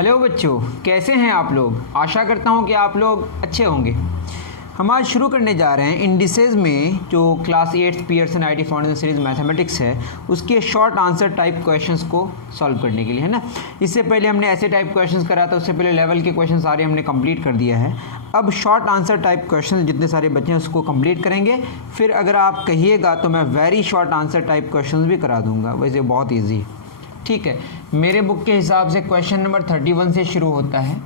Hello बच्चों, कैसे हैं आप लोग। आशा करता हूं कि आप लोग अच्छे होंगे। हम आज शुरू करने जा रहे हैं इंडिसेस में जो class 8 Pearson IT foundation series mathematics है उसके शॉर्ट आंसर टाइप क्वेश्चंस को सॉल्व करने के लिए, है ना। इससे पहले हमने ऐसे टाइप क्वेश्चंस करा था, उससे पहले लेवल के क्वेश्चन सारे हमने कंप्लीट कर दिया है। अब शॉर्ट आंसर टाइप क्वेश्चन जितने सारे बच्चे हैं उसको कंप्लीट करेंगे। फिर अगर आप कहिएगा तो मैं very short answer type question भी करा दूँगा, वैसे बहुत ईजी। ठीक है, मेरे बुक के हिसाब से क्वेश्चन नंबर 31 से शुरू होता है।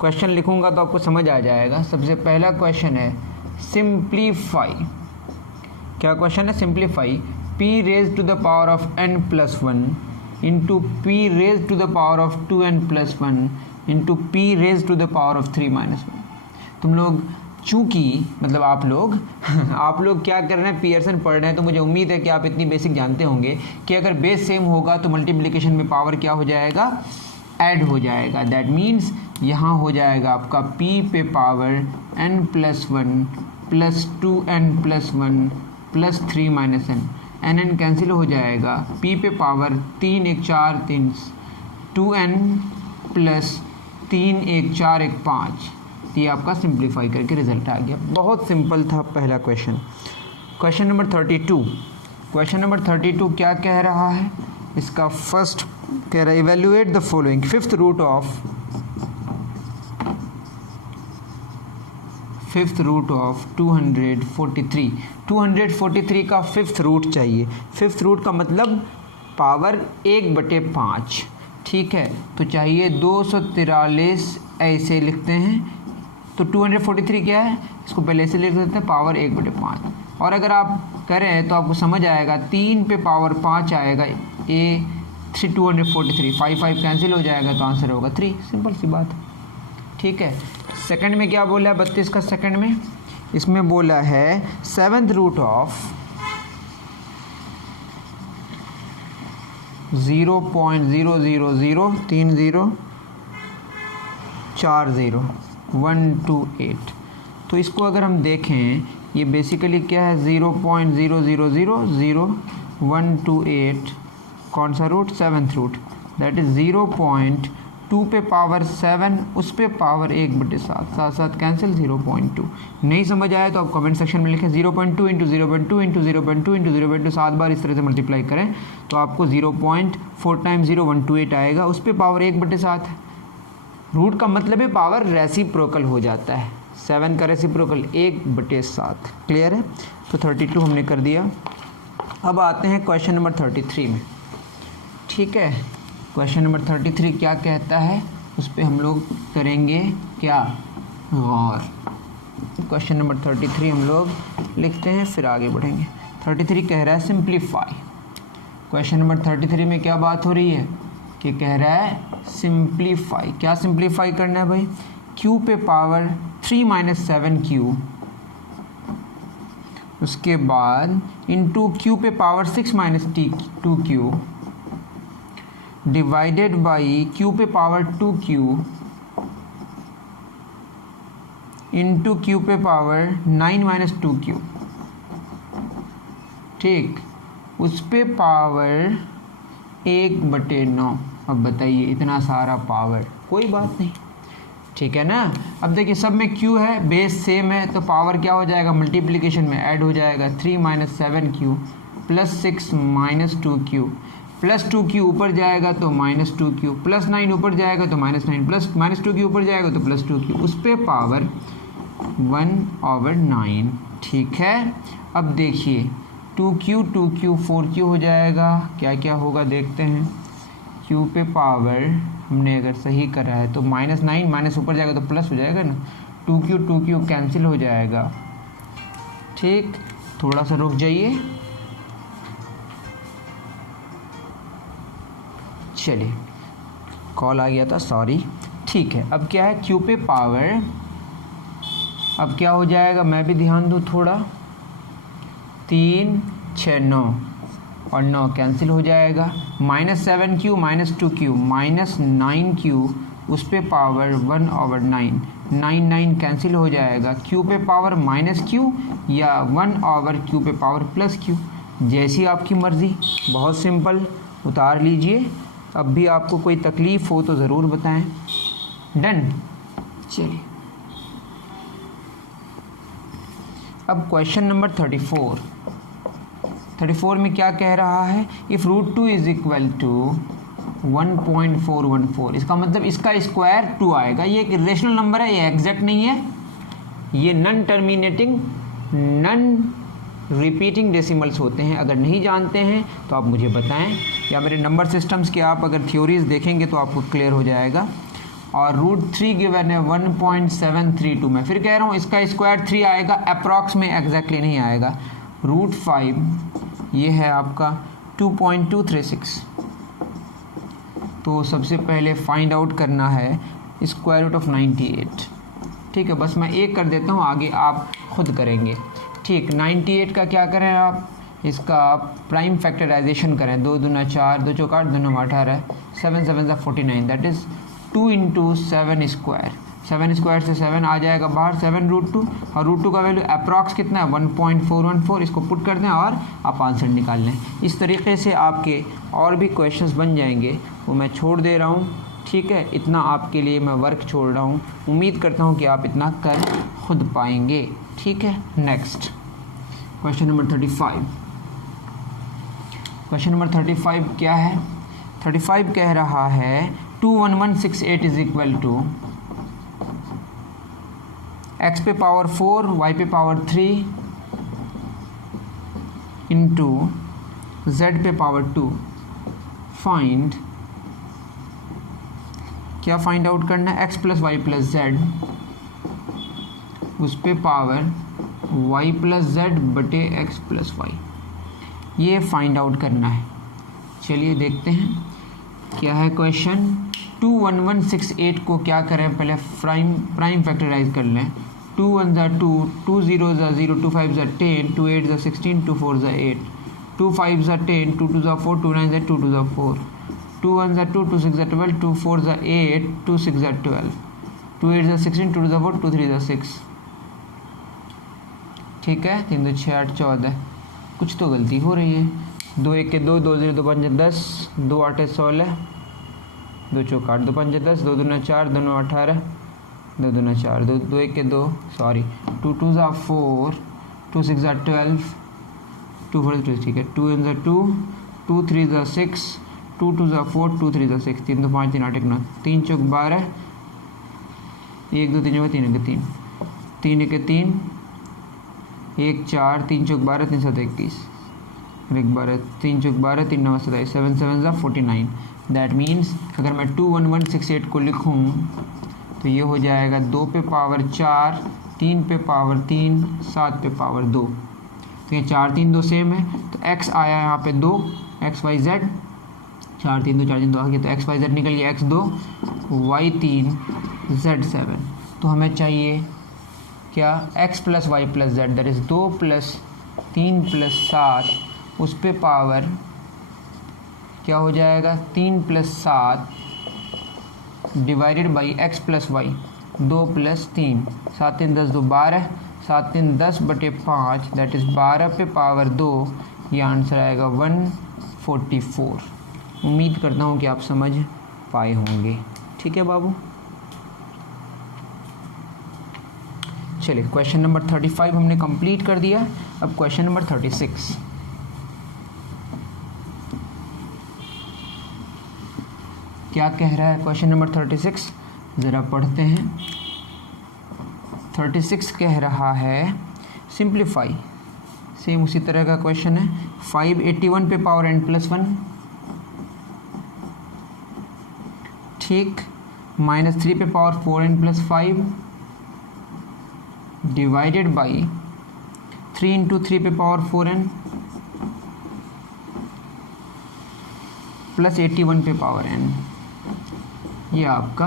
क्वेश्चन लिखूंगा तो आपको समझ आ जाएगा। सबसे पहला क्वेश्चन है सिंप्लीफाई। क्या क्वेश्चन है? Simplify p raise to the power of n plus 1 into p raise to the power of 2n plus 1 into p raise to the power of 3 minus 1। तुम लोग चूँकि मतलब आप लोग क्या कर रहे हैं, पियर्सन पढ़ रहे हैं, तो मुझे उम्मीद है कि आप इतनी बेसिक जानते होंगे कि अगर बेस सेम होगा तो मल्टीप्लिकेशन में पावर क्या हो जाएगा, ऐड हो जाएगा। दैट मीन्स यहाँ हो जाएगा आपका p पे power n plus 1 plus 2n plus 1 plus 3 minus n cancel हो जाएगा। p पे पावर 3 1 4 3 2n प्लस 3 1 4 1 5। ये आपका सिंप्लीफाई करके रिजल्ट आ गया। बहुत सिंपल था पहला question. Question number 32। Question number 32 क्या कह रहा है? इसका फर्स्ट कह रहा है evaluate the following. Fifth root of 243। 243 का फिफ्थ रूट चाहिए। फिफ्थ रूट का मतलब पावर 1/5। ठीक है, तो चाहिए 243। ऐसे लिखते हैं तो 243 क्या है, इसको पहले से लिख देते हैं पावर 1/5। और अगर आप करें तो आपको समझ आएगा 3 पे पावर 5 आएगा। ए 243 5 कैंसिल हो जाएगा तो आंसर होगा 3। सिंपल सी बात। ठीक है, सेकंड में क्या बोला है? 32 का सेकंड में इसमें बोला है सेवन्थ रूट ऑफ 0.0003040128। तो इसको अगर हम देखें, ये बेसिकली क्या है, 0.00000128। कौन सा root? Seventh root. That is 0.2 पे पावर 7, उस पे पावर 1/7, साथ साथ कैंसिल 0.2। नहीं समझ आया तो आप कमेंट सेक्शन में लिखें 0.2 इंटू 0.2 इंटू 0.2 इंटू 0.2 7 बार इस तरह से मल्टीप्लाई करें तो आपको 0.4 टाइम्स 0.128 आएगा। उस पे पावर 1/7 है। रूट का मतलब है पावर रेसिप्रोकल हो जाता है। 7 का रेसिप्रोकल 1/7। क्लियर है? तो 32 हमने कर दिया। अब आते हैं क्वेश्चन नंबर 33 में। ठीक है, क्वेश्चन नंबर 33 क्या कहता है उस पर हम लोग करेंगे क्या, गौर। क्वेश्चन नंबर 33 हम लोग लिखते हैं फिर आगे बढ़ेंगे। 33 कह रहा है सिंप्लीफाई। क्वेश्चन नंबर 33 में क्या बात हो रही है कि कह रहा है सिंप्लीफाई। क्या सिंप्लीफाई करना है भाई? q पे पावर 3 माइनस 7q, उसके बाद इंटू q पे power 6 minus 2q divided by q पे पावर 2q इंटू q पे पावर 9 माइनस 2q। ठीक, उस पे पावर 1/9। अब बताइए इतना सारा पावर, कोई बात नहीं। ठीक है ना। अब देखिए सब में q है, बेस सेम है, तो पावर क्या हो जाएगा, मल्टीप्लिकेशन में ऐड हो जाएगा। 3 minus 7q plus 6 minus 2q plus 2q ऊपर जाएगा तो माइनस 2q प्लस 9 ऊपर जाएगा तो माइनस 9 प्लस माइनस 2q ऊपर जाएगा तो प्लस 2q, उस पे पावर 1/9। ठीक है, अब देखिए 2q 4q हो जाएगा। क्या क्या होगा देखते हैं। q पे पावर हमने अगर सही करा है तो -9 माइनस ऊपर जाएगा तो प्लस हो जाएगा ना। 2q कैंसिल हो जाएगा। ठीक, थोड़ा सा रुक जाइए। चलिए, कॉल आ गया था, सॉरी। ठीक है, अब क्या है, q पे पावर अब क्या हो जाएगा, मैं भी ध्यान दूँ थोड़ा। 3 6 9 और 9 कैंसिल हो जाएगा। -7q minus 2q minus 9q, उस पे पावर 1/9। 9 कैंसिल हो जाएगा। q पे पावर -q या 1/q पे पावर +q, जैसी आपकी मर्ज़ी। बहुत सिंपल, उतार लीजिए। अब भी आपको कोई तकलीफ़ हो तो ज़रूर बताएं। डन। चलिए अब क्वेश्चन नंबर 34 में क्या कह रहा है, if root 2 is equal to 1.414, इसका मतलब इसका स्क्वायर 2 आएगा। ये एक इरेशनल नंबर है, ये एग्जैक्ट नहीं है, ये non terminating non repeating decimals होते हैं। अगर नहीं जानते हैं तो आप मुझे बताएं, या मेरे नंबर सिस्टम्स के आप अगर थ्योरीज देखेंगे तो आपको क्लियर हो जाएगा। और रूट 3 गिवन है 1.732 में, फिर कह रहा हूँ इसका स्क्वायर 3 आएगा, अप्रॉक्स में एग्जैक्टली नहीं आएगा। रूट 5 ये है आपका 2.236, तो सबसे पहले फाइंड आउट करना है स्क्वायर रूट ऑफ 98। ठीक है, बस मैं एक कर देता हूँ, आगे आप खुद करेंगे। ठीक, 98 का क्या करें आप, इसका आप प्राइम फैक्टराइजेशन करें। 2 दूना 4, 2 चौक 8, 2 9 18, 7 7 49, that is 2 into 7 square. 7 square से 7 आ जाएगा बाहर, 7 रूट 2, और रूट 2 का वैल्यू अप्रॉक्स कितना है 1.414। इसको पुट कर दें और आप आंसर निकाल लें। इस तरीके से आपके और भी क्वेश्चंस बन जाएंगे, वो मैं छोड़ दे रहा हूँ। ठीक है, इतना आपके लिए मैं वर्क छोड़ रहा हूँ, उम्मीद करता हूँ कि आप इतना कर खुद पाएंगे। ठीक है, next question number 35। Question number 35 क्या है, 35 कह रहा है 21168 इज इक्वल टू x पे पावर 4 y पे पावर 3 इंटू z पे पावर 2। फाइंड, क्या फाइंड आउट करना है, x plus y plus z उस पे पावर y प्लस जेड बटे x प्लस वाई, ये फाइंड आउट करना है। चलिए देखते हैं क्या है क्वेश्चन। 21168 को क्या करें, पहले प्राइम फैक्टराइज कर लें। 2 1 ज़ा 2, 2 0 ज़ा 0, 2 5 ज़ा 10, 2 8 ज़ा 16, 2 4 ज़ा 8, 2 5 ज़ा 10, 2 2 ज़ा 4, 2 9 ज़ा 2 2 ज़ा 4, 2 1 ज़ा 2, 2 6 ज़ा 12, 2 4 ज़ा 8, 2 6 ज़ा 12, 2 8 ज़ा 16, 2 2 ज़ा 4, 2 3 ज़ा 6। ठीक है, 3 2 6 8 14, कुछ तो गलती हो रही है। 2 1 के 2, 2 0 2 5 10, 2 8 16, 2 चौक 8, 2 5 10, 2 दूना 4, 2 9 18, 2 दूना 4, 2 1 के 2, सॉरी 2 2 ज़ा 4, 2 6 ज़ा 12, 2 4 2, ठीक है, 2 1 ज़ा 2, 2 3 ज़ा 6, 2 2 ज़ा 4, 2 3 ज़ा 6, 3 2 5 3 8 1 9, 3 चौक 12, 1 2 3 3 3 1 3, 3 1 3, 1 4, 3 चौक 12, 3 7 21, 1 12, 3 चौक 12, 3 9 27, 7 7 ज़ा 49। दैट मीन्स अगर मैं 21168 को लिखूँ तो ये हो जाएगा 2 पे पावर 4, 3 पे पावर 3, 7 पे पावर 2। तो ये 4 3 2 सेम है, तो x आया यहाँ पे 2, x y z, 4 3 2 4 3 2 आ गया, तो x y z निकल गया x 2 y 3 z 7। तो हमें चाहिए क्या, x plus y plus z, that is 2 plus 3 plus 7 उस पे पावर क्या हो जाएगा 3 plus 7 divided by x plus y, 2 plus 3, 7 3 10 2 12, 7 3 10 बटे 5, दैट इज़ 12 पे पावर 2। ये आंसर आएगा 144। उम्मीद करता हूँ कि आप समझ पाए होंगे। ठीक है बाबू, चलिए क्वेश्चन नंबर 35 हमने कंप्लीट कर दिया। अब क्वेश्चन नंबर 36, क्या कह रहा है क्वेश्चन नंबर 36, ज़रा पढ़ते हैं। 36 कह रहा है सिंप्लीफाई, सेम उसी तरह का क्वेश्चन है। 581 पे पावर n प्लस 1, ठीक, -3 पे power 4n plus 5 divided by 3 into 3 पे पावर 4n प्लस 81 पे पावर n। ये आपका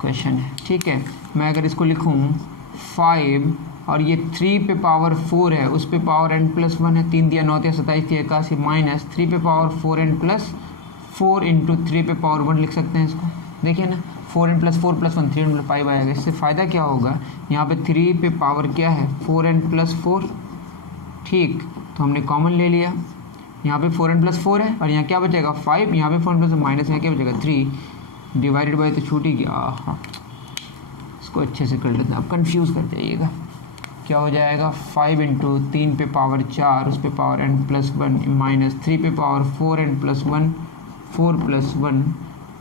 क्वेश्चन है। ठीक है, मैं अगर इसको लिखूँ 5 और ये 3 पे पावर 4 है, उस पे पावर n प्लस 1 है, 3 दिया 9 दिया 27 दिया 81, माइनस 3 पे पावर 4n प्लस 4 इंटू 3 पे पावर 1 लिख सकते हैं इसको। देखिए ना, 4n plus 4 plus 1 3n plus 5 आएगा। इससे फ़ायदा क्या होगा, यहाँ पे 3 पे पावर क्या है 4n प्लस 4, ठीक, तो हमने कॉमन ले लिया। यहाँ पे 4n प्लस 4 है और यहाँ क्या बचेगा 5, यहाँ पे 4n प्लस माइनस यहाँ क्या बचेगा 3 डिवाइडेड बाई, तो छूट ही गया। हाँ, इसको अच्छे से कर लेते हैं, आप कंफ्यूज कर जाइएगा। क्या हो जाएगा 5 इंटू 3 पे पावर 4 उस पे पावर n+1 माइनस 3 पे पावर 4n+1 4+1,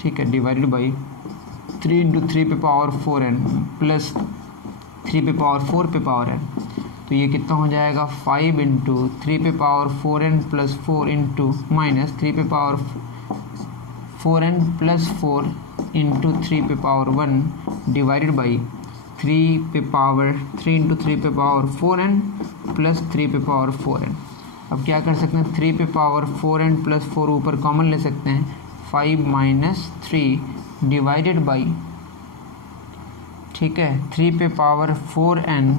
ठीक है, डिवाइडेड बाई 3 इंटू 3 पे पावर 4n प्लस 3 पे पावर 4 पे पावर n। तो ये कितना हो जाएगा 5 इंटू 3 पे power 4n plus 4 into minus 3 पे पावर 4n प्लस 4 इंटू 3 पे पावर 1 डिवाइडेड बाई 3 पे पावर 3 इंटू 3 पे पावर 4n प्लस 3 पे पावर 4n। अब क्या कर सकते हैं 3 पे पावर 4n प्लस 4 ऊपर कॉमन ले सकते हैं, 5 माइनस 3 डिवाइडेड बाई, ठीक है, 3 पे power 4n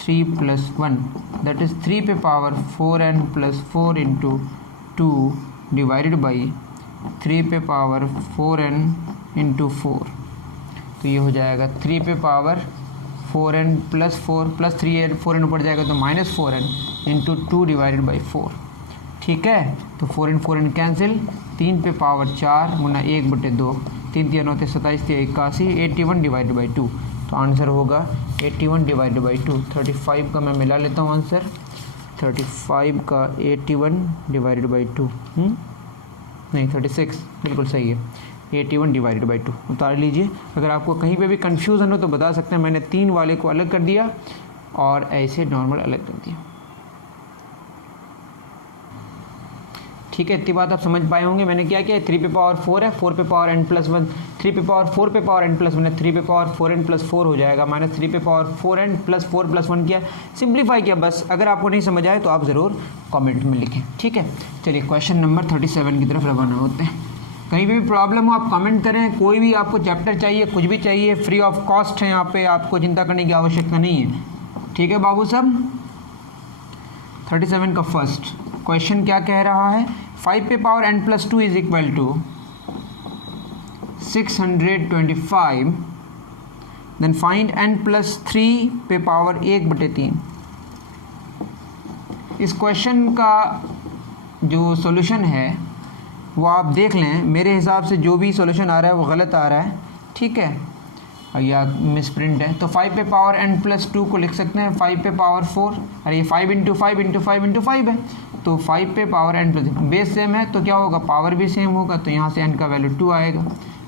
3 plus 1 that is 3 पे power 4n plus 4 into 2 divided by 3 पे पावर 4n इंटू 4। तो ये हो जाएगा 3 पे power 4n plus 4 plus 3 4n ऊपर जाएगा तो minus 4n into 2 divided by 4, ठीक है। तो 4n कैंसिल, 3 पे पावर 4 गुना 1/2, 3 3 होते 27 81, 81 डिवाइडेड बाई 2। तो आंसर होगा 81 डिवाइडेड बाई 2। 35 का मैं मिला लेता हूँ आंसर, 35 का 81 डिवाइडेड बाई 2 नहीं 36 बिल्कुल सही है, 81 डिवाइडेड बाई 2 उतार लीजिए। अगर आपको कहीं पे भी कन्फ्यूज़न हो तो बता सकते हैं, मैंने 3 वाले को अलग कर दिया और ऐसे नॉर्मल अलग कर दिया, ठीक है। इतनी बात आप समझ पाए होंगे। मैंने क्या किया, 3 पे पावर 4 है, 4 पे पावर n+1, 3 पे पावर 4 पे पावर n+1 है, 3 पे पावर 4n+4 हो जाएगा, माइनस 3 पे पावर 4n प्लस 4+1 किया, सिंप्लीफाई किया बस। अगर आपको नहीं समझ आए तो आप ज़रूर कमेंट में लिखें, ठीक है। चलिए क्वेश्चन नंबर 37 की तरफ रवाना होते हैं। कहीं भी प्रॉब्लम हो आप कमेंट करें, कोई भी आपको चैप्टर चाहिए, कुछ भी चाहिए, फ्री ऑफ कॉस्ट है यहाँ पे, आपको चिंता करने की आवश्यकता नहीं है, ठीक है बाबू साहब। 37 का फर्स्ट क्वेश्चन क्या कह रहा है, 5 पे power n+2 is equal to 625, then find n+3 पे पावर 1/3। इस क्वेश्चन का जो सॉल्यूशन है वो आप देख लें, मेरे हिसाब से जो भी सॉल्यूशन आ रहा है वो गलत आ रहा है, ठीक है, या मिसप्रिंट है। तो 5 पे पावर n+2 को लिख सकते हैं 5 पे पावर 4, अरे ये 5 इंटू 5 इंटू 5 इंटू 5 है, तो 5 पे पावर n+, बेस सेम है तो क्या होगा, पावर भी सेम होगा, तो यहाँ से n का वैल्यू 2 आएगा।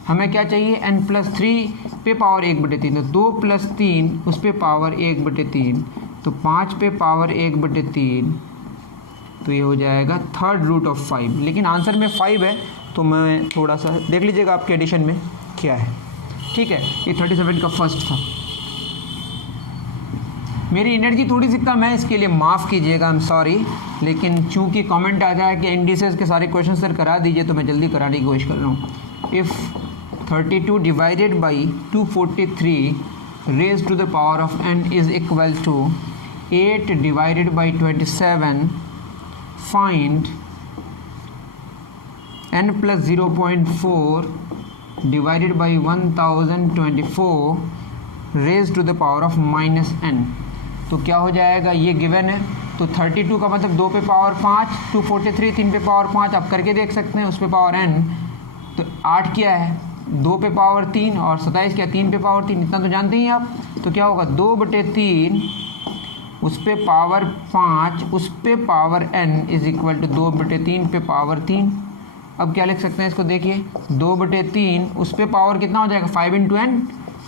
हमें क्या चाहिए, n+3 पे पावर 1/3, तो 2 + 3 उस पे पावर 1/3, तो 5 पे पावर 1/3, तो ये हो जाएगा 3rd रूट ऑफ 5। लेकिन आंसर में 5 है तो मैं थोड़ा सा देख लीजिएगा आपके एडिशन में क्या है, ठीक है। ये 37 का फर्स्ट था। मेरी एनर्जी थोड़ी सी कम है, इसके लिए माफ़ कीजिएगा, आई एम सॉरी, लेकिन चूंकि कमेंट आ जाए कि इंडिसेस के सारे क्वेश्चन सर करा दीजिए तो मैं जल्दी कराने की कोशिश कर रहा हूँ। If 32 divided by 243 raise to the power of n is equal to 8 divided by 27, find n plus 0.4 divided by 1024 raise to the power of -n। तो क्या हो जाएगा, ये गिवन है, तो 32 का मतलब 2 पे पावर 5, 243 3 पे पावर 5 आप करके देख सकते हैं, उस पे पावर n, तो 8 क्या है 2 पे पावर 3 और 27 क्या 3 पे पावर 3, इतना तो जानते ही आप। तो क्या होगा 2/3 उस पे पावर 5 उस पे power n is equal to 2/3 पे पावर 3। अब क्या लिख सकते हैं इसको, देखिए 2/3 उस पे पावर कितना हो जाएगा 5 into n,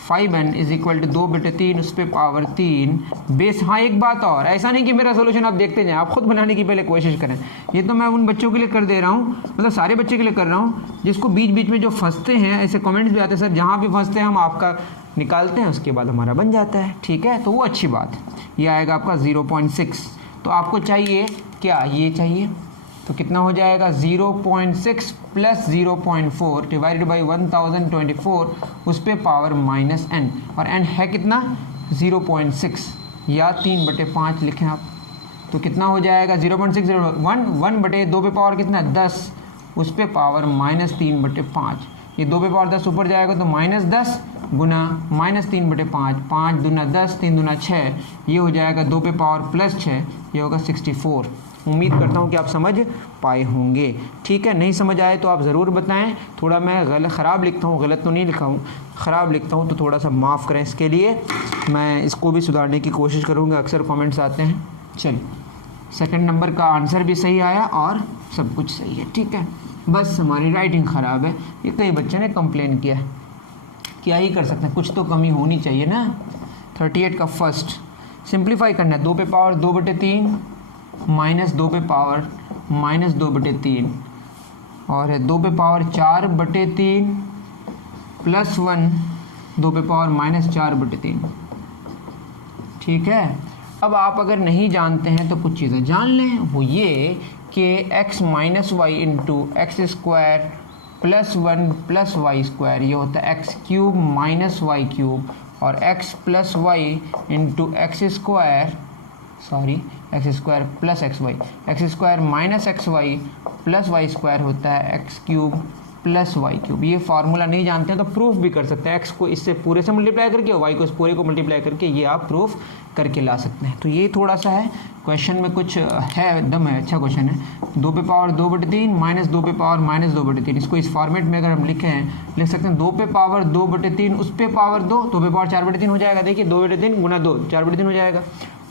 5n is equal to 2/3 उस पे पावर 3 बेस। हाँ एक बात और, ऐसा नहीं कि मेरा सोल्यूशन आप देखते जाएं, आप खुद बनाने की पहले कोशिश करें। ये तो मैं उन बच्चों के लिए कर दे रहा हूँ, मतलब सारे बच्चे के लिए कर रहा हूँ जिसको बीच बीच में जो फंसते हैं, ऐसे कमेंट्स भी आते हैं सर जहाँ भी फंसते हैं हम आपका निकालते हैं, उसके बाद हमारा बन जाता है, ठीक है, तो वो अच्छी बात है। ये आएगा आपका 0.6, तो आपको चाहिए क्या, ये चाहिए, तो कितना हो जाएगा 0.6 प्लस 0.4 डिवाइडेड बाई 1024 उस पे पावर -n, और n है कितना 0.6 या 3/5 लिखें आप, तो कितना हो जाएगा 0.6 1/2 पे पावर कितना 10 उस पे पावर -3/5, ये 2 पे पावर 10 ऊपर जाएगा तो -10 गुना -3/5, 5 दूना 10 3 दूना 6, ये हो जाएगा 2 पे पावर +6, ये होगा 64। उम्मीद करता हूँ कि आप समझ पाए होंगे। ठीक है, नहीं समझ आए तो आप ज़रूर बताएं। थोड़ा मैं ख़राब लिखता हूँ, गलत तो नहीं लिखा हूँ, ख़राब लिखता हूँ तो थोड़ा सा माफ़ करें। इसके लिए मैं इसको भी सुधारने की कोशिश करूँगा। अक्सर कमेंट्स आते हैं। चलिए, सेकंड नंबर का आंसर भी सही आया और सब कुछ सही है। ठीक है, बस हमारी राइटिंग ख़राब है, ये कई बच्चे ने कंप्लेन किया है। क्या ही कर सकते हैं, कुछ तो कमी होनी चाहिए ना। 38 का फर्स्ट सिंप्लीफाई करना है। 2 पे पावर 2/3 माइनस 2 पे पावर माइनस 2/3 और है 2 पे पावर 4/3 प्लस 1 2 पे पावर -4/3। ठीक है, अब आप अगर नहीं जानते हैं तो कुछ चीज़ें जान लें। वो ये कि x minus y into x square plus 1 plus y square, ये होता है x cube minus y cube, और x plus y into x square plus x y, x square minus x y plus y square होता है x cube plus y cube. ये formula नहीं जानते हैं तो प्रूफ भी कर सकते हैं। एक्स को इससे पूरे से मल्टीप्लाई करके और वाई को इस पूरे को मल्टीप्लाई करके ये आप प्रूफ करके ला सकते हैं। तो ये थोड़ा सा है, क्वेश्चन में कुछ है, दम है, अच्छा क्वेश्चन है। 2 पे पावर 2/3 माइनस 2 पे पावर -2/3, इसको इस फॉर्मेट में अगर हम लिख सकते हैं 2 पे पावर 2/3 उस पे पावर 2 पे पावर 4/3 हो जाएगा। देखिए 2/3 गुना 2 4/3 हो जाएगा।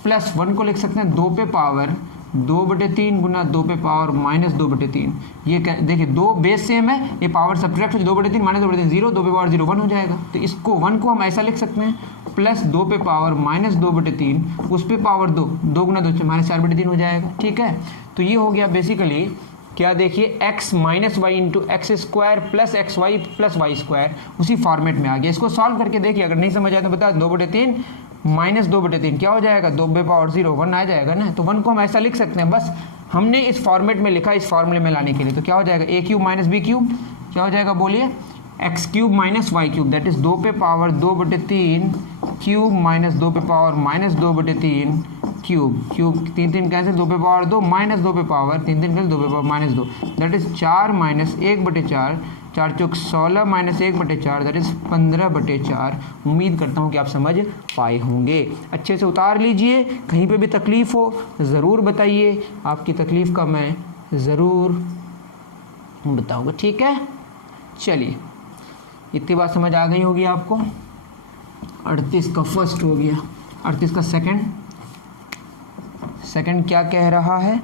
प्लस 1 को लिख सकते हैं 2 पे पावर 2/3 गुना 2 पे पावर -2/3। ये देखिए 2 बेस सेम है, ये पावर सब्ट्रैक्ट हो 2/3 -2/3 0, 2 पे पावर 0 1 हो जाएगा। तो इसको 1 को हम ऐसा लिख सकते हैं प्लस 2 पे पावर -2/3 उस पे पावर 2 गुना 2 -4/3 हो जाएगा। ठीक है, तो ये हो गया बेसिकली क्या, देखिए x minus y into x square plus x y plus y square उसी फॉर्मेट में आ गया। इसको सॉल्व करके देखिए, अगर नहीं समझ आए तो बता 2/3 माइनस 2/3 क्या हो जाएगा, 2 पे पावर 0 1 आ जाएगा ना। तो 1 को हम ऐसा लिख सकते हैं, बस हमने इस फॉर्मेट में लिखा इस फॉर्मूले में लाने के लिए। तो क्या हो जाएगा a cube minus b cube, क्या हो जाएगा बोलिए, x cube minus y cube, that is 2 पे पावर 2/3 क्यूब माइनस 2 पे पावर -2/3 क्यूब, 3 3 कैंसिल, 2 पे पावर 2 माइनस 2 पे पावर 3 3 कैंसिल, 2 पे power -2, that is 4 minus 1/4, 4 Chowk 16 minus 1/4, that is 15/4। उम्मीद करता हूँ कि आप समझ पाए होंगे। अच्छे से उतार लीजिए, कहीं पे भी तकलीफ़ हो ज़रूर बताइए, आपकी तकलीफ़ का मैं ज़रूर बताऊँगा। ठीक है, चलिए इतनी बात समझ आ गई होगी आपको। 38 का फर्स्ट हो गया। 38 का सेकंड क्या कह रहा है,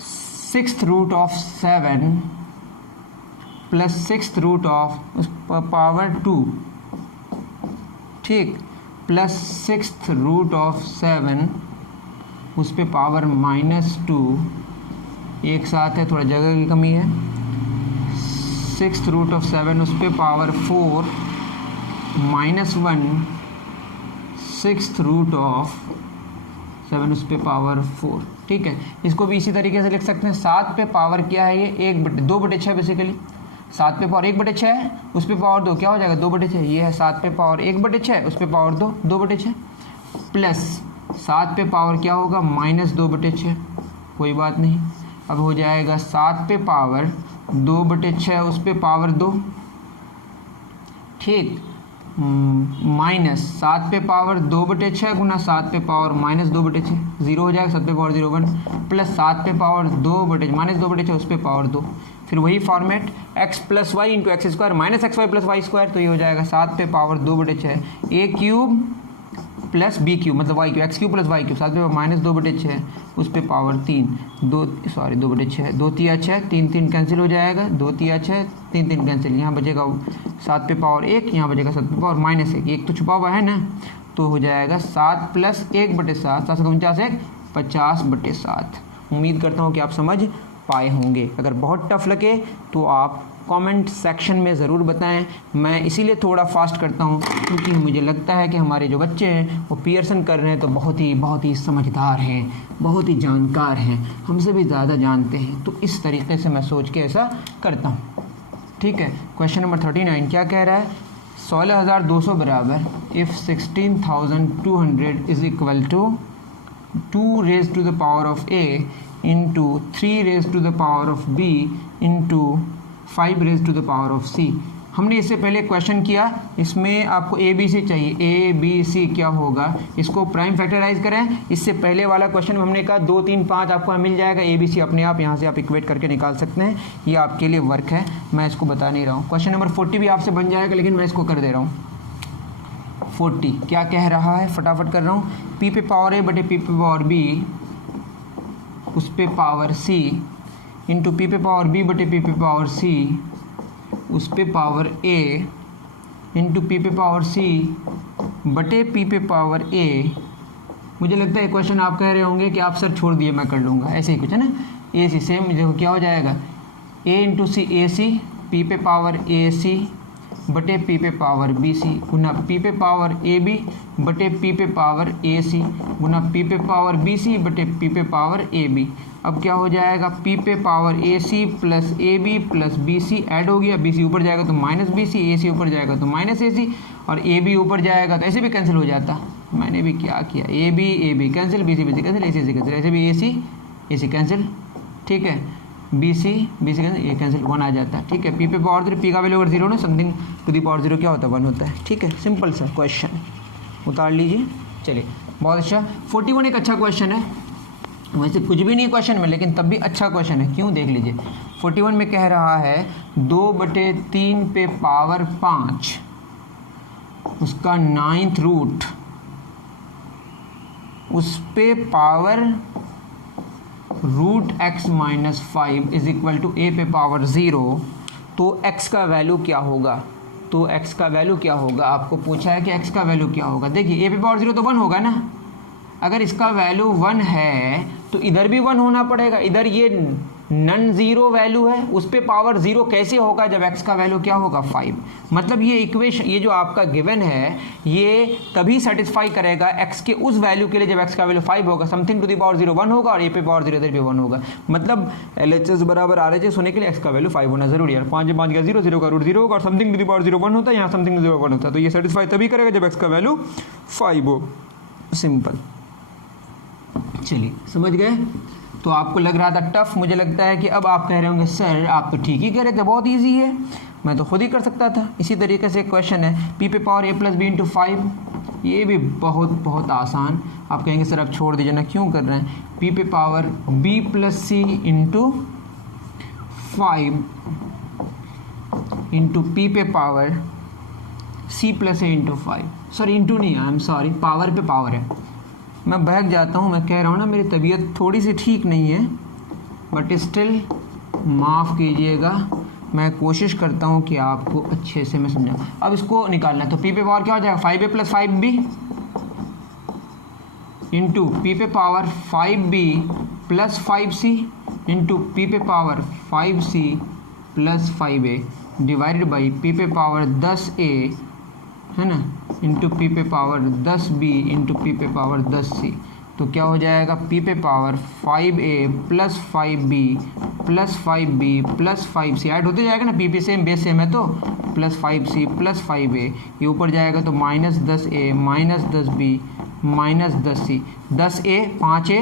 6th root of 7 plus 6th root of power 2, ठीक, प्लस 6th रूट ऑफ 7 उस पे पावर -2, एक साथ है, थोड़ा जगह की कमी है। 6th रूट ऑफ 7 उस पे पावर 4 -1, 6th रूट ऑफ 7 उस पे पावर 4। ठीक है, इसको भी इसी तरीके से लिख सकते हैं। 7 पे पावर क्या है, ये 2/6 बेसिकली। 7 पे पावर 1/6 है, उस पे पावर 2 क्या हो जाएगा 2/6। ये है 7 पे पावर 1/6 उस पे पावर 2 2/6, प्लस 7 पे पावर क्या होगा -2/6, कोई बात नहीं। अब हो जाएगा 7 पे पावर 2/6 उस पे पावर 2, ठीक, माइनस 7 पे पावर 2/6 गुना 7 पे पावर -2/6 0 हो जाएगा, 7 पे पावर 0 1, प्लस 7 पे पावर 2/6 उस पे पावर 2। फिर वही format x plus y into x square minus x y plus y square, तो ये हो जाएगा 7 पे power 2/6 a cube plus b cube मतलब y cube, x cube plus y cube, 7 पे -2/6 उस पे पावर 3 2/6 2 3 6 3 3 कैंसिल हो जाएगा, 2 3 6 3 3 कैंसिल, यहाँ बचेगा 7 पे पावर 1, यहाँ बचेगा 7 पे पावर -1, एक तो छुपा हुआ है ना, तो हो जाएगा 7 प्लस 1/7, 7 49 50/7। उम्मीद करता हूँ कि आप समझ पाए होंगे। अगर बहुत टफ लगे तो आप कमेंट सेक्शन में ज़रूर बताएं। मैं इसीलिए थोड़ा फास्ट करता हूं क्योंकि मुझे लगता है कि हमारे जो बच्चे हैं वो पियर्सन कर रहे हैं तो बहुत ही समझदार हैं, बहुत ही जानकार हैं, हमसे भी ज़्यादा जानते हैं, तो इस तरीके से मैं सोच के ऐसा करता हूं। ठीक है, क्वेश्चन नंबर 39 क्या कह रहा है, 16,200 बराबर if 16,200 is equal to 2 raise to the power of a into 3 raise to the power of b into 5 raise to the power of c, हमने इससे पहले क्वेश्चन किया, इसमें आपको ए बी सी चाहिए, ए बी सी क्या होगा, इसको प्राइम फैक्टराइज करें। इससे पहले वाला क्वेश्चन में हमने कहा 2 3 5 आपको मिल जाएगा, ए बी सी अपने आप यहाँ से आप इक्वेट करके निकाल सकते हैं। ये आपके लिए वर्क है, मैं इसको बता नहीं रहा हूँ। क्वेश्चन नंबर 40 भी आपसे बन जाएगा, लेकिन मैं इसको कर दे रहा हूँ। 40 क्या कह रहा है, फटाफट कर रहा हूँ। पी पे पावर ए बटे पी पे पावर बी उस पे पावर सी इंटू पी पे पावर बी बटे पी पे पावर सी उस पे पावर ए इंटू पी पे पावर सी बटे पी पे पावर ए। मुझे लगता है क्वेश्चन आप कह रहे होंगे कि आप सर छोड़ दिए मैं कर लूँगा, ऐसे ही कुछ है ना। ए सी सेम देखो क्या हो जाएगा, ए इंटू सी ए सी पी पे पावर ए सी बटे पी पे पावर बी सी गुना पी पे पावर ए बी बटे पी पे power a C Guna P पे पावर बी सी बटे पी पे पावर ए बी। अब क्या हो जाएगा, पी पे power a c plus a b plus b c add हो गया, बी सी ऊपर जाएगा तो माइनस बी सी, ए सी ऊपर जाएगा तो माइनस ए सी, और ए बी ऊपर जाएगा तो ऐसे भी कैंसिल हो जाता। मैंने भी क्या किया, a b cancel, b c cancel, a c cancel, ऐसे भी ए सी कैंसिल, ठीक है, बी सी कैंसिल, ये कैंसिल 1 आ जाता है, ठीक है। पी पे पावर 3, पी का वैल्यू अगर 0 ना, समथिंग टू दी पावर 0 क्या होता है, 1 होता है, ठीक है। सिंपल सा क्वेश्चन उतार लीजिए। चलिए बहुत अच्छा, 41 एक अच्छा क्वेश्चन है, वैसे कुछ भी नहीं क्वेश्चन में, लेकिन तब भी अच्छा क्वेश्चन है, क्यों देख लीजिए। 41 में कह रहा है 2/3 पे पावर 5 उसका 9th रूट उस पे power root x minus 5 is equal to A पे पावर 0, तो x का वैल्यू क्या होगा, तो x का वैल्यू क्या होगा, आपको पूछा है कि x का वैल्यू क्या होगा। देखिए ए पे पावर 0 तो 1 होगा ना, अगर इसका वैल्यू 1 है तो इधर भी 1 होना पड़ेगा, इधर ये नन ज़ीरो वैल्यू है, उस पे पावर 0 कैसे होगा जब x का वैल्यू क्या होगा 5। मतलब ये इक्वेशन, ये जो आपका गिवन है ये तभी सेटिस्फाई करेगा x के उस वैल्यू के लिए जब x का वैल्यू 5 होगा, समथिंग टू दी पावर 0 1 होगा और a पे पावर 0 इधर भी 1 होगा। मतलब LHS बराबर RHS होने के लिए x का वैल्यू 5 होना जरूरी है। 5 5 का 0, 0 का रूट 0 होगा और समथिंग टू दी पावर 0 1 होता है, यहाँ समथिंग टू दी पावर 1 होता है, तो ये सेटिस्फाई तभी करेगा जब x का वैल्यू 5 हो। सिंपल, चलिए समझ गए। तो आपको लग रहा था टफ, मुझे लगता है कि अब आप कह रहे होंगे सर आप तो ठीक ही कह रहे थे, बहुत इजी है, मैं तो खुद ही कर सकता था। इसी तरीके से क्वेश्चन है पी पे पावर ए प्लस बी इंटू 5, ये भी बहुत आसान। आप कहेंगे सर अब छोड़ दीजिए ना, क्यों कर रहे हैं। पी पे पावर बी प्लस सी इंटू 5 इंटू पी पे पावर सी प्लस ए इंटू 5, सॉरी इंटू नहीं, आई एम सॉरी, पावर पे पावर है, मैं बहक जाता हूँ, मैं कह रहा हूँ ना मेरी तबीयत थोड़ी सी ठीक नहीं है, बट स्टिल माफ़ कीजिएगा, मैं कोशिश करता हूँ कि आपको अच्छे से मैं समझाऊँ। अब इसको निकालना है तो पी पे पावर क्या हो जाएगा 5a plus 5b into P पे power 5b plus 5c into P पे power 5c plus 5a divided by P पे पावर 10a है ना इंटू पी पे पावर 10b इंटू पी पे पावर 10c। तो क्या हो जाएगा पी पे power 5a plus 5b plus 5b plus 5c add होते जाएगा ना, पी पे सेम बेस सेम है तो प्लस 5c प्लस 5a, ये ऊपर जाएगा तो minus 10a minus 10b minus 10c, 10a 5a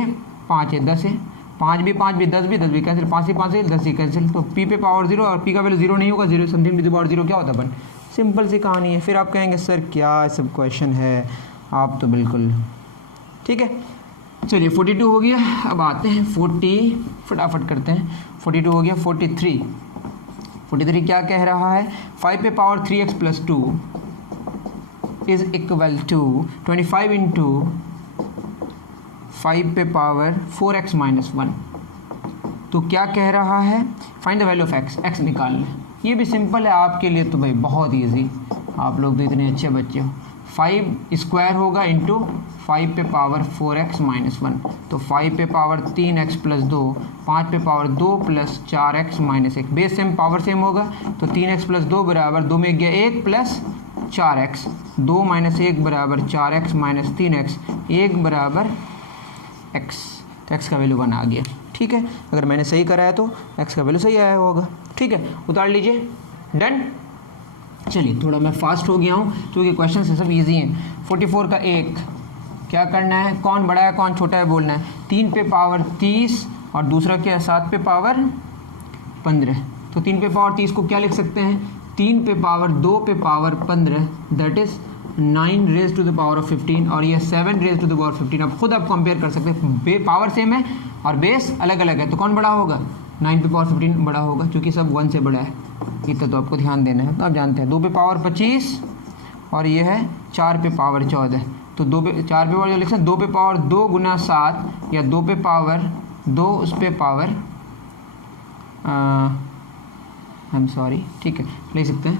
5a 10a 5b 5b 10b 10b cancel, 5c 5c 10c cancel, तो p पे पावर 0 और p का वैल्यू 0 नहीं होगा, 0 समथिंग टू द पावर 0 क्या होता है 1। सिंपल सी कहानी है। फिर आप कहेंगे सर क्या सब क्वेश्चन है, आप तो बिल्कुल ठीक है। चलिए 42 हो गया, अब आते हैं 40, फटाफट करते हैं। 42 हो गया, 43 क्या कह रहा है 5 पे power 3x plus 2 is equal to 25 into 5 पे पावर 4x माइनस 1। तो क्या कह रहा है find the value of x निकाल लें। ये भी सिंपल है आपके लिए तो भाई बहुत ईजी, आप लोग तो इतने अच्छे बच्चे हो। 5 स्क्वायर होगा इंटू 5 पे पावर 4x माइनस 1, तो 5 पे पावर 3x प्लस 2, 5 पे power 2 plus 4x minus 1, base same power same होगा, तो 3x प्लस 2 बराबर 2 में गया 1 प्लस 4x, 2 माइनस 1 बराबर 4x माइनस 3x, 1 बराबर x, तो x का वैल्यू 1 आ गया। ठीक है, अगर मैंने सही कराया तो x का वैल्यू सही आया होगा। ठीक है, उतार लीजिए, डन। चलिए थोड़ा मैं फास्ट हो गया हूँ क्योंकि क्वेश्चन से सब इजी हैं। 44 का 1 क्या करना है, कौन बड़ा है कौन छोटा है बोलना है। 3 पे पावर 30 और दूसरा क्या है 7 पे पावर 15, तो 3 पे पावर 30 को क्या लिख सकते हैं 3 पे पावर 2 पे power 15 that is 9 raise to the power of 15 और ये 7 रेज टू द पावर 15। अब खुद आप कंपेयर कर सकते हैं, पावर सेम है और बेस अलग अलग है तो कौन बड़ा होगा? 9 पे पावर 15 बड़ा होगा क्योंकि सब 1 से बड़ा है। इतना तो आपको ध्यान देना है। तो आप जानते हैं 2 पे पावर 25 और ये है 4 पे पावर 14। तो 4 पे पावर जो लिख सकते 2 पे पावर 2 गुना 7 या 2 पे पावर 2 उस पे पावर आई एम सॉरी, ठीक है लिख सकते हैं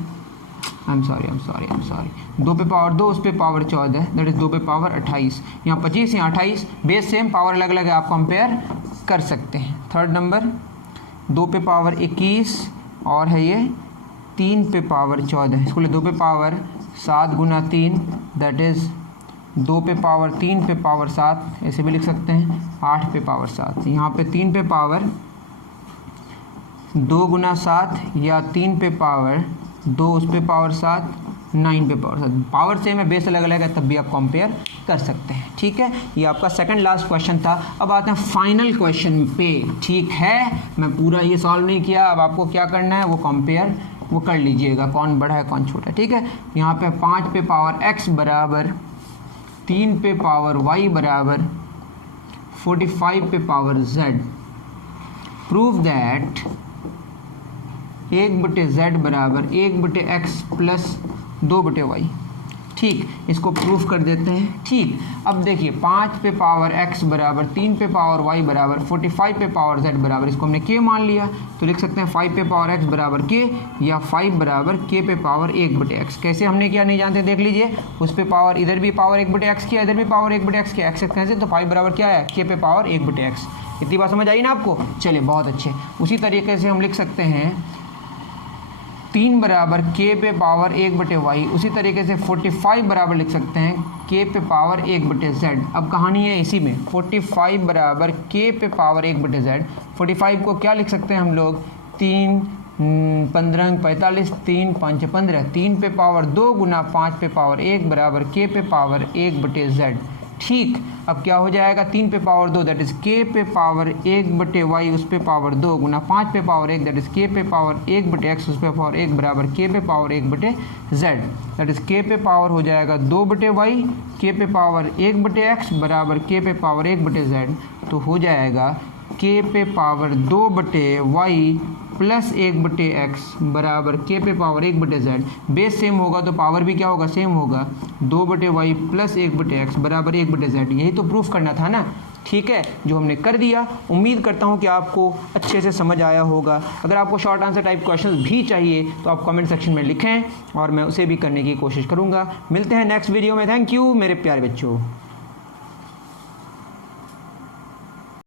आई एम सॉरी 2 पे पावर 2 उस पे पावर 14 दैट इज 2 पे पावर 28। यहाँ 25 यहाँ 28, बेस सेम पावर अलग अलग है, आप कंपेयर कर सकते हैं। थर्ड नंबर 2 पे पावर 21 और है ये 3 पे पावर 14। इसको ले 2 पे पावर 7 गुना 3 दैट इज़ 2 पे पावर 3 पे पावर 7, ऐसे भी लिख सकते हैं 8 पे पावर 7। यहाँ पे 3 पे पावर 2 गुना 7 या 3 पे पावर 2 उस पे पावर 7, 9 पे पावर 7। पावर सेम है, बेस अलग अलग है, तब भी आप कंपेयर कर सकते हैं। ठीक है, ये आपका सेकंड लास्ट क्वेश्चन था। अब आते हैं फाइनल क्वेश्चन पे। ठीक है, मैं पूरा ये सॉल्व नहीं किया, अब आपको क्या करना है वो कंपेयर वो कर लीजिएगा, कौन बड़ा है कौन छोटा है। ठीक है, यहाँ पे 5 पे पावर x बराबर 3 पे पावर y बराबर 45 पे power z। Prove that 1/z बराबर 1/x प्लस 2/y। ठीक, इसको प्रूफ कर देते हैं। ठीक, अब देखिए 5 पे पावर x बराबर 3 पे पावर y बराबर 45 पे पावर z बराबर, इसको हमने k मान लिया तो लिख सकते हैं 5 पे पावर x बराबर k या 5 बराबर k पे पावर 1/x। कैसे हमने किया नहीं जानते, देख लीजिए। उस पे पावर इधर भी पावर 1/x किया, इधर भी पावर 1/x किया, x कैसे तो 5 बराबर क्या है k पे पावर 1/x। इतनी बात समझ आई ना आपको? चलिए बहुत अच्छे। उसी तरीके से हम लिख सकते हैं 3 बराबर k पे पावर 1/y। उसी तरीके से 45 बराबर लिख सकते हैं k पे पावर 1/z। अब कहानी है इसी में, 45 बराबर k पे पावर 1/z। 45 को क्या लिख सकते हैं हम लोग? 3 15 45, 3 5 15, 3 पे पावर 2 गुना 5 पे पावर 1 बराबर k पे पावर 1/z। ठीक, अब क्या हो जाएगा? 3 पे पावर 2 दैट इज़ k पे पावर 1/y उस पे पावर 2 गुना 5 पे पावर 1 दैट इज़ k पे पावर 1/x उस पे पावर 1 बराबर k पे power 1/z। That is k पे पावर हो जाएगा 2/y, k पे पावर 1/x बराबर k पे पावर 1/z। तो हो जाएगा k पे पावर 2/y प्लस 1/x बराबर k पे पावर 1/z। बेस सेम होगा तो पावर भी क्या होगा? सेम होगा। 2/y प्लस 1/x बराबर 1/z। यही तो प्रूफ करना था ना। ठीक है, जो हमने कर दिया। उम्मीद करता हूँ कि आपको अच्छे से समझ आया होगा। अगर आपको शॉर्ट आंसर टाइप क्वेश्चन भी चाहिए तो आप कमेंट सेक्शन में लिखें और मैं उसे भी करने की कोशिश करूँगा। मिलते हैं नेक्स्ट वीडियो में। थैंक यू मेरे प्यारे बच्चों।